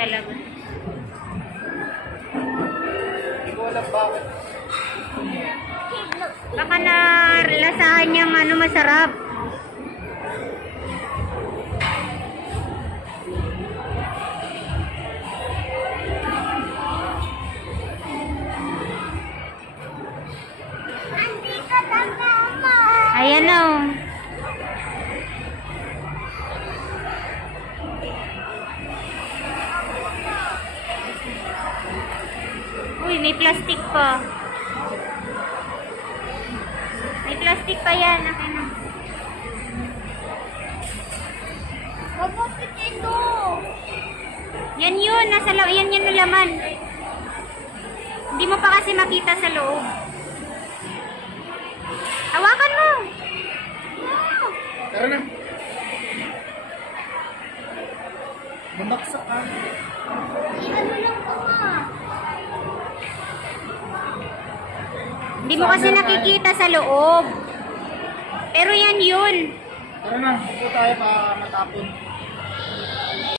talaga. Hindi ko alam bakit. Baka na lasahan niyang ano masarap. Ayan na oh. Uy, may plastic pa. May plastic pa yan. Akin na. Kapapit ito. Yan yun. Nasa loob. Yan yung laman. Hindi mo pa kasi makita sa loob. Hawakan mo. Tara na. Bumaksak ka. Ano lang po nga. Hindi mo kasi nakikita sa loob. Pero yan yun. Tara na. Ito tayo para matapon.